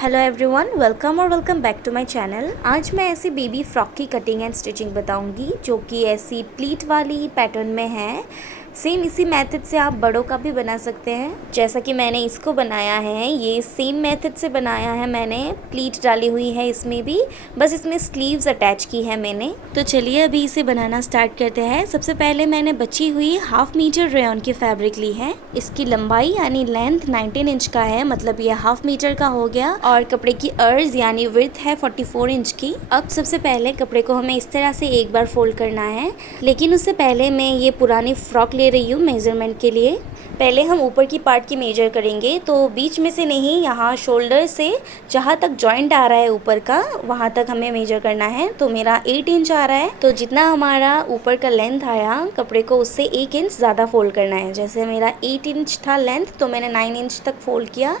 Hello everyone, welcome back to my channel. आज मैं ऐसी बेबी फ्रॉक की कटिंग एंड स्टिचिंग बताऊंगी जो कि ऐसी प्लीट वाली पैटर्न में है। सेम इसी मेथड से आप बड़ों का भी बना सकते हैं। जैसा कि मैंने इसको बनाया है, ये सेम मेथड से बनाया है मैंने। प्लीट डाली हुई है इसमें भी, बस इसमें स्लीव्स अटैच की है मैंने। तो चलिए अभी इसे बनाना स्टार्ट करते हैं। सबसे पहले मैंने बची हुई 1/2 मीटर रेयॉन की फैब्रिक ली है। इसकी लंबाई यानी लेंथ 19 इंच का है, मतलब ये 1/2 मीटर का हो गया। और कपड़े की अर्ज यानी विड्थ है 44 इंच की। अब सबसे पहले कपड़े को हमें इस तरह से एक बार फोल्ड करना है, लेकिन उससे पहले मैं ये पुरानी फ्रॉक ले रही हूँ मेजरमेंट के लिए। पहले हम ऊपर की पार्ट की मेजर करेंगे, तो बीच में से नहीं, यहाँ शोल्डर से जहाँ तक जॉइंट आ रहा है ऊपर का, वहाँ तक हमें मेजर करना है। तो मेरा 8 इंच आ रहा है, तो जितना हमारा ऊपर का लेंथ आया कपड़े को, उससे 1 इंच ज़्यादा फोल्ड करना है। जैसे मेरा 8 इंच था लेंथ, तो मैंने 9 इंच तक फोल्ड किया।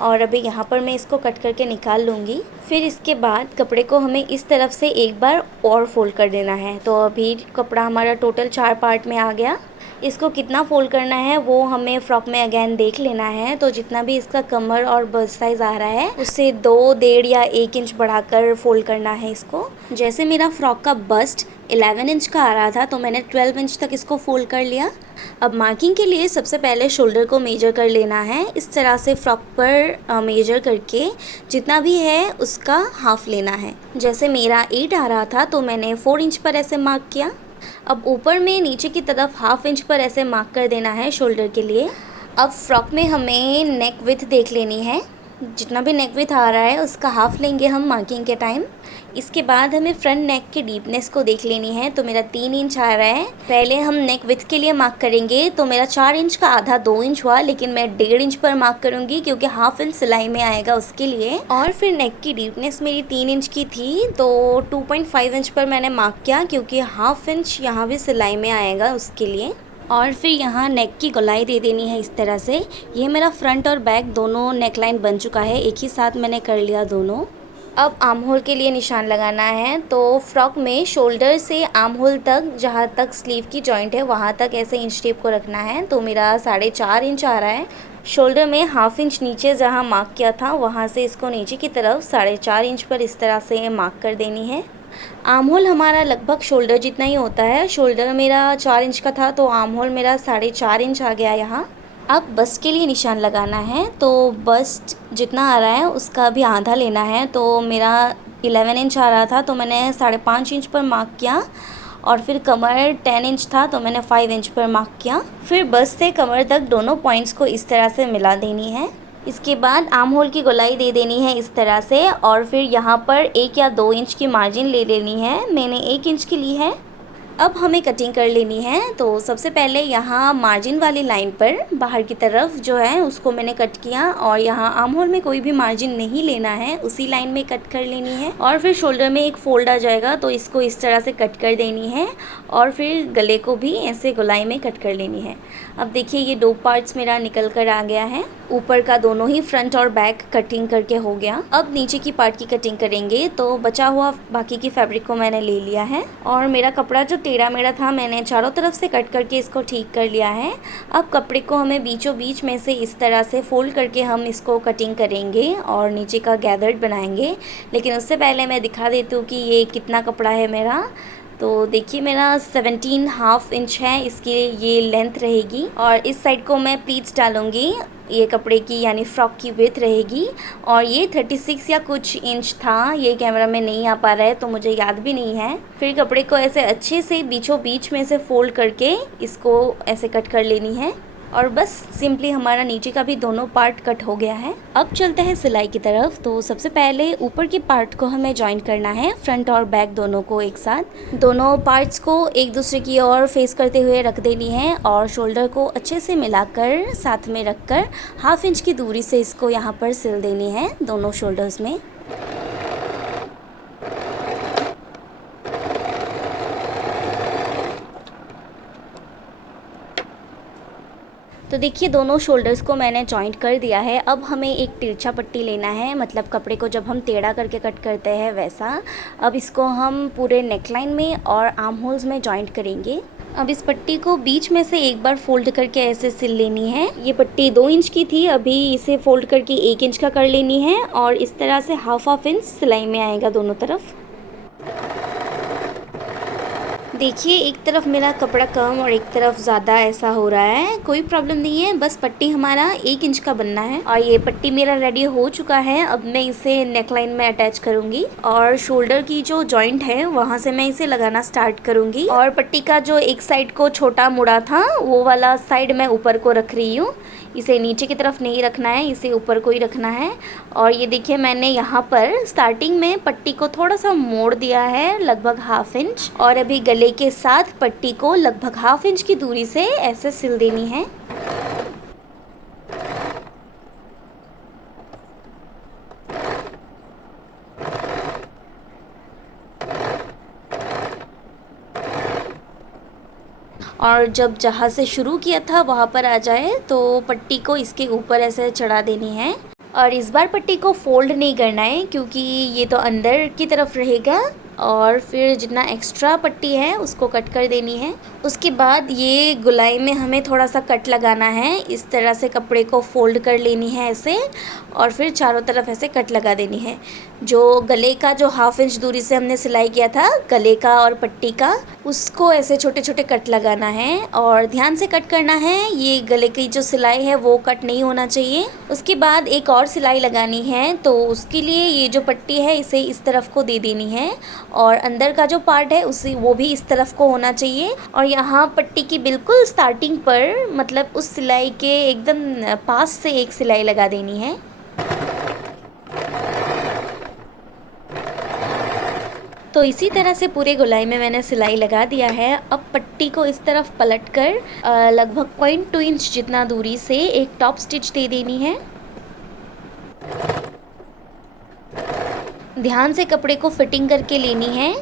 और अभी यहाँ पर मैं इसको कट करके निकाल लूँगी। फिर इसके बाद कपड़े को हमें इस तरफ से एक बार और फोल्ड कर देना है। तो अभी कपड़ा हमारा टोटल 4 पार्ट में आ गया। इसको कितना फोल्ड करना है वो हमें फ्रॉक में अगेन देख लेना है। तो जितना भी इसका कमर और बस्ट साइज़ आ रहा है, उससे 2, 1.5 या 1 इंच बढ़ाकर फोल्ड करना है इसको। जैसे मेरा फ्रॉक का बस्ट 11 इंच का आ रहा था, तो मैंने 12 इंच तक इसको फोल्ड कर लिया। अब मार्किंग के लिए सबसे पहले शोल्डर को मेजर कर लेना है। इस तरह से फ्रॉक पर मेजर करके जितना भी है उसका हाफ लेना है। जैसे मेरा 8 आ रहा था, तो मैंने 4 इंच पर ऐसे मार्क किया। अब ऊपर में नीचे की तरफ 1/2 इंच पर ऐसे मार्क कर देना है शोल्डर के लिए। अब फ्रॉक में हमें नेक विड्थ देख लेनी है। जितना भी नेक विड्थ आ रहा है उसका हाफ लेंगे हम मार्किंग के टाइम। इसके बाद हमें फ्रंट नेक की डीपनेस को देख लेनी है। तो मेरा 3 इंच आ रहा है। पहले हम नेक विड्थ के लिए मार्क करेंगे, तो मेरा 4 इंच का आधा 2 इंच हुआ, लेकिन मैं 1.5 इंच पर मार्क करूँगी क्योंकि 1/2 इंच सिलाई में आएगा उसके लिए। और फिर नेक की डीपनेस मेरी 3 इंच की थी, तो 2.5 इंच पर मैंने मार्क किया क्योंकि 1/2 इंच यहाँ भी सिलाई में आएगा उसके लिए। और फिर यहाँ नेक की गोलाई दे देनी है इस तरह से। ये मेरा फ्रंट और बैक दोनों नेक लाइन बन चुका है, एक ही साथ मैंने कर लिया दोनों। अब आर्म होल के लिए निशान लगाना है। तो फ्रॉक में शोल्डर से आर्म होल तक, जहाँ तक स्लीव की जॉइंट है वहाँ तक ऐसे इंच टेप को रखना है। तो मेरा 4.5 इंच आ रहा है। शोल्डर में 1/2 इंच नीचे जहाँ मार्क किया था, वहाँ से इसको नीचे की तरफ 4.5 इंच पर इस तरह से मार्क कर देनी है। आर्म होल हमारा लगभग शोल्डर जितना ही होता है। शोल्डर मेरा 4 इंच का था, तो आर्म होल मेरा 4.5 इंच आ गया यहाँ। अब बस्ट के लिए निशान लगाना है। तो बस्ट जितना आ रहा है उसका भी आधा लेना है। तो मेरा 11 इंच आ रहा था, तो मैंने 5.5 इंच पर मार्क किया। और फिर कमर 10 इंच था, तो मैंने 5 इंच पर मार्क किया। फिर बस्ट से कमर तक दोनों पॉइंट्स को इस तरह से मिला देनी है। इसके बाद आर्म होल की गोलाई दे देनी है इस तरह से। और फिर यहाँ पर 1 या 2 इंच की मार्जिन ले लेनी है। मैंने 1 इंच की ली है। अब हमें कटिंग कर लेनी है। तो सबसे पहले यहाँ मार्जिन वाली लाइन पर बाहर की तरफ जो है उसको मैंने कट किया, और यहाँ आर्म होल में कोई भी मार्जिन नहीं लेना है, उसी लाइन में कट कर लेनी है। और फिर शोल्डर में एक फोल्ड आ जाएगा, तो इसको इस तरह से कट कर देनी है। और फिर गले को भी ऐसे गोलाई में कट कर लेनी है। अब देखिए ये 2 पार्ट्स मेरा निकल कर आ गया है। ऊपर का दोनों ही फ्रंट और बैक कटिंग करके हो गया। अब नीचे की पार्ट की कटिंग करेंगे। तो बचा हुआ बाकी की फैब्रिक को मैंने ले लिया है, और मेरा कपड़ा जो टेढ़ा मेढ़ा था मैंने चारों तरफ से कट करके इसको ठीक कर लिया है। अब कपड़े को हमें बीचों बीच में से इस तरह से फोल्ड करके हम इसको कटिंग करेंगे और नीचे का गैदर्ड बनाएंगे। लेकिन उससे पहले मैं दिखा देती हूँ कि ये कितना कपड़ा है मेरा। तो देखिए मेरा 17.5 इंच है, इसकी ये लेंथ रहेगी। और इस साइड को मैं प्लीट्स डालूंगी ये कपड़े की, यानी फ्रॉक की विड्थ रहेगी। और ये 36 या कुछ इंच था, ये कैमरा में नहीं आ पा रहा है तो मुझे याद भी नहीं है। फिर कपड़े को ऐसे अच्छे से बीचों बीच में से फोल्ड करके इसको ऐसे कट कर लेनी है। और बस सिंपली हमारा नीचे का भी दोनों पार्ट कट हो गया है। अब चलते हैं सिलाई की तरफ। तो सबसे पहले ऊपर के पार्ट को हमें जॉइन करना है, फ्रंट और बैक दोनों को एक साथ। दोनों पार्ट्स को एक दूसरे की ओर फेस करते हुए रख देनी है, और शोल्डर को अच्छे से मिलाकर साथ में रखकर 1/2 इंच की दूरी से इसको यहाँ पर सिल देनी है दोनों शोल्डर्स में। तो देखिए दोनों शोल्डर्स को मैंने जॉइंट कर दिया है। अब हमें एक तिरछा पट्टी लेना है, मतलब कपड़े को जब हम टेढ़ा करके कट करते हैं वैसा। अब इसको हम पूरे नेकलाइन में और आर्म होल्स में जॉइंट करेंगे। अब इस पट्टी को बीच में से एक बार फोल्ड करके ऐसे सिल लेनी है। ये पट्टी 2 इंच की थी, अभी इसे फोल्ड करके 1 इंच का कर लेनी है और इस तरह से हाफ इंच सिलाई में आएगा दोनों तरफ। देखिए एक तरफ मेरा कपड़ा कम और एक तरफ ज़्यादा ऐसा हो रहा है, कोई प्रॉब्लम नहीं है, बस पट्टी हमारा 1 इंच का बनना है। और ये पट्टी मेरा रेडी हो चुका है। अब मैं इसे नेकलाइन में अटैच करूंगी और शोल्डर की जो जॉइंट है वहाँ से मैं इसे लगाना स्टार्ट करूंगी। और पट्टी का जो एक साइड को छोटा मुड़ा था वो वाला साइड मैं ऊपर को रख रही हूँ। इसे नीचे की तरफ नहीं रखना है, इसे ऊपर को ही रखना है। और ये देखिए मैंने यहाँ पर स्टार्टिंग में पट्टी को थोड़ा सा मोड़ दिया है, लगभग हाफ इंच, और अभी गले के साथ पट्टी को लगभग हाफ इंच की दूरी से ऐसे सिल देनी है। और जब जहाँ से शुरू किया था वहाँ पर आ जाए तो पट्टी को इसके ऊपर ऐसे चढ़ा देनी है। और इस बार पट्टी को फोल्ड नहीं करना है क्योंकि ये तो अंदर की तरफ रहेगा। और फिर जितना एक्स्ट्रा पट्टी है उसको कट कर देनी है। उसके बाद ये गुलाई में हमें थोड़ा सा कट लगाना है। इस तरह से कपड़े को फोल्ड कर लेनी है ऐसे, और फिर चारों तरफ ऐसे कट लगा देनी है। जो गले का जो हाफ इंच दूरी से हमने सिलाई किया था गले का और पट्टी का, उसको ऐसे छोटे छोटे कट लगाना है और ध्यान से कट करना है। ये गले की जो सिलाई है वो कट नहीं होना चाहिए। उसके बाद एक और सिलाई लगानी है, तो उसके लिए ये जो पट्टी है इसे इस तरफ को दे देनी है और अंदर का जो पार्ट है उसे वो भी इस तरफ को होना चाहिए। और यहाँ पट्टी की बिल्कुल स्टार्टिंग पर, मतलब उस सिलाई के एकदम पास से एक सिलाई लगा देनी है। तो इसी तरह से पूरे गोलाई में मैंने सिलाई लगा दिया है। अब पट्टी को इस तरफ पलटकर लगभग 0.2 इंच जितना दूरी से एक टॉप स्टिच दे देनी है। ध्यान से कपड़े को फिटिंग करके लेनी है।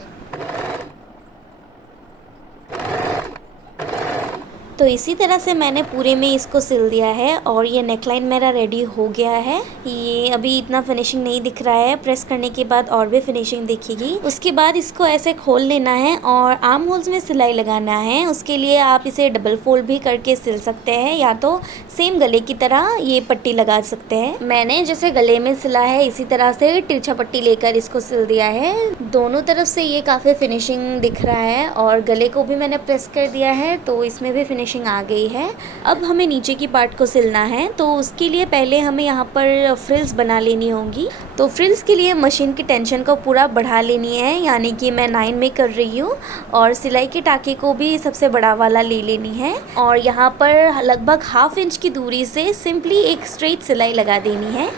तो इसी तरह से मैंने पूरे में इसको सिल दिया है और ये नेकलाइन मेरा रेडी हो गया है। ये अभी इतना फिनिशिंग नहीं दिख रहा है, प्रेस करने के बाद और भी फिनिशिंग दिखेगी। उसके बाद इसको ऐसे खोल लेना है और आर्म होल्स में सिलाई लगाना है। उसके लिए आप इसे डबल फोल्ड भी करके सिल सकते हैं या तो सेम गले की तरह ये पट्टी लगा सकते हैं। मैंने जैसे गले में सिला है इसी तरह से तिरछा पट्टी लेकर इसको सिल दिया है। दोनों तरफ से ये काफ़ी फिनिशिंग दिख रहा है और गले को भी मैंने प्रेस कर दिया है तो इसमें भी फिनिशिंग आ गई है। अब हमें नीचे की पार्ट को सिलना है, तो उसके लिए पहले हमें यहाँ पर फ्रिल्स बना लेनी होंगी। तो फ्रिल्स के लिए मशीन की टेंशन को पूरा बढ़ा लेनी है, यानी कि मैं 9 में कर रही हूँ। और सिलाई के टाके को भी सबसे बड़ा वाला ले लेनी है और यहाँ पर लगभग हाफ इंच की दूरी से सिंपली एक स्ट्रेट सिलाई लगा देनी है।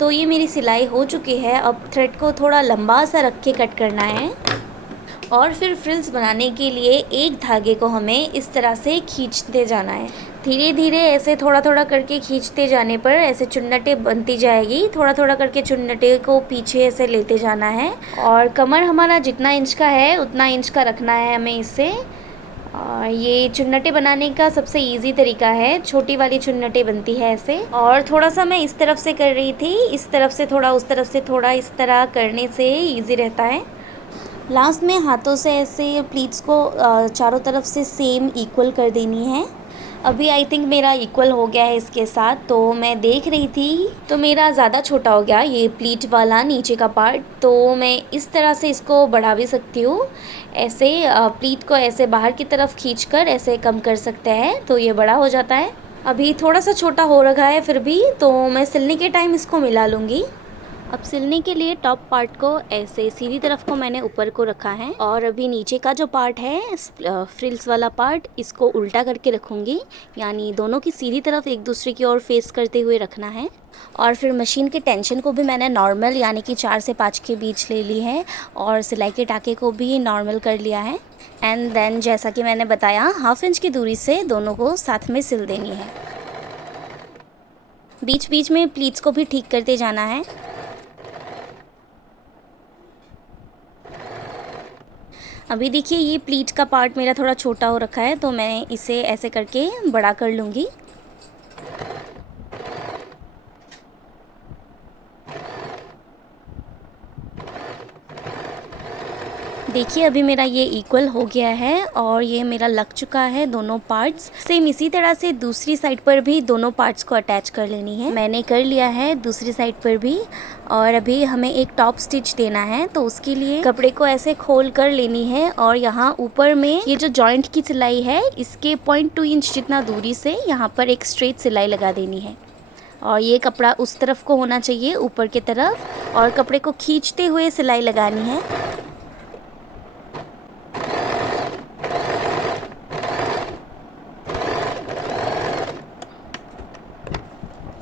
तो ये मेरी सिलाई हो चुकी है। अब थ्रेड को थोड़ा लंबा सा रख के कट करना है और फिर फ्रिल्स बनाने के लिए एक धागे को हमें इस तरह से खींचते जाना है। धीरे धीरे ऐसे थोड़ा थोड़ा करके खींचते जाने पर ऐसे चुन्नटे बनती जाएगी। थोड़ा थोड़ा करके चुन्नटे को पीछे ऐसे लेते जाना है और कमर हमारा जितना इंच का है उतना इंच का रखना है हमें इससे। और ये चुन्नटे बनाने का सबसे इजी तरीका है, छोटी वाली चुन्नटे बनती है ऐसे। और थोड़ा सा मैं इस तरफ से कर रही थी, इस तरफ से थोड़ा उस तरफ से थोड़ा, इस तरह करने से इजी रहता है। लास्ट में हाथों से ऐसे प्लीट्स को चारों तरफ से सेम इक्वल कर देनी है। अभी आई थिंक मेरा इक्वल हो गया है इसके साथ, तो मैं देख रही थी तो मेरा ज़्यादा छोटा हो गया ये प्लीट वाला नीचे का पार्ट। तो मैं इस तरह से इसको बढ़ा भी सकती हूँ, ऐसे प्लीट को ऐसे बाहर की तरफ खींचकर ऐसे कम कर सकते हैं तो ये बड़ा हो जाता है। अभी थोड़ा सा छोटा हो रखा है फिर भी, तो मैं सिलने के टाइम इसको मिला लूँगी। अब सिलने के लिए टॉप पार्ट को ऐसे सीधी तरफ को मैंने ऊपर को रखा है और अभी नीचे का जो पार्ट है फ्रिल्स वाला पार्ट, इसको उल्टा करके रखूँगी, यानी दोनों की सीधी तरफ एक दूसरे की ओर फेस करते हुए रखना है। और फिर मशीन के टेंशन को भी मैंने नॉर्मल यानी कि 4 से 5 के बीच ले ली है और सिलाई के टाके को भी नॉर्मल कर लिया है। एंड देन जैसा कि मैंने बताया हाफ इंच की दूरी से दोनों को साथ में सिल देनी है। बीच बीच में प्लीट्स को भी ठीक करते जाना है। अभी देखिए ये प्लीट का पार्ट मेरा थोड़ा छोटा हो रखा है, तो मैं इसे ऐसे करके बड़ा कर लूँगी। देखिए अभी मेरा ये इक्वल हो गया है और ये मेरा लग चुका है दोनों पार्ट्स। सेम इसी तरह से दूसरी साइड पर भी दोनों पार्ट्स को अटैच कर लेनी है। मैंने कर लिया है दूसरी साइड पर भी। और अभी हमें एक टॉप स्टिच देना है, तो उसके लिए कपड़े को ऐसे खोल कर लेनी है और यहाँ ऊपर में ये जो जॉइंट की सिलाई है इसके 0.2 इंच जितना दूरी से यहाँ पर एक स्ट्रेट सिलाई लगा देनी है। और ये कपड़ा उस तरफ को होना चाहिए, ऊपर की तरफ, और कपड़े को खींचते हुए सिलाई लगानी है।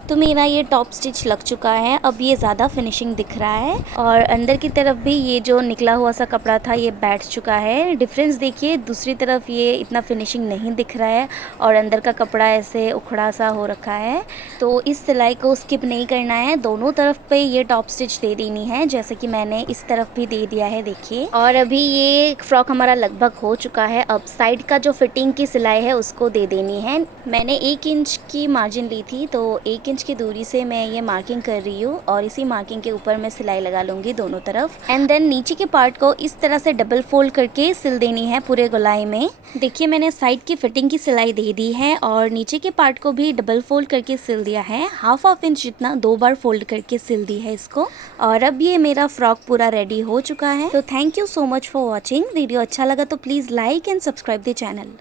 तो मेरा ये टॉप स्टिच लग चुका है। अब ये ज़्यादा फिनिशिंग दिख रहा है और अंदर की तरफ भी ये जो निकला हुआ सा कपड़ा था ये बैठ चुका है। डिफरेंस देखिए, दूसरी तरफ ये इतना फिनिशिंग नहीं दिख रहा है और अंदर का कपड़ा ऐसे उखड़ा सा हो रखा है। तो इस सिलाई को स्किप नहीं करना है, दोनों तरफ पे ये टॉप स्टिच दे देनी है, जैसे कि मैंने इस तरफ भी दे दिया है देखिए। और अभी ये फ्रॉक हमारा लगभग हो चुका है। अब साइड का जो फिटिंग की सिलाई है उसको दे देनी है। मैंने 1 इंच की मार्जिन ली थी, तो 1 इंच की दूरी से मैं ये मार्किंग कर रही हूँ और इसी मार्किंग के ऊपर मैं सिलाई लगा लूँगी दोनों तरफ। एंड देन नीचे के पार्ट को इस तरह से डबल फोल्ड करके सिल देनी है पूरे गोलाई में। देखिए मैंने साइड की फिटिंग की सिलाई दे दी है और नीचे के पार्ट को भी डबल फोल्ड करके सिल दिया है। हाफ इंच जितना 2 बार फोल्ड करके सिल दी है इसको। और अब ये मेरा फ्रॉक पूरा रेडी हो चुका है। तो thank you so much for watching. Video अच्छा लगा तो please like and subscribe the channel.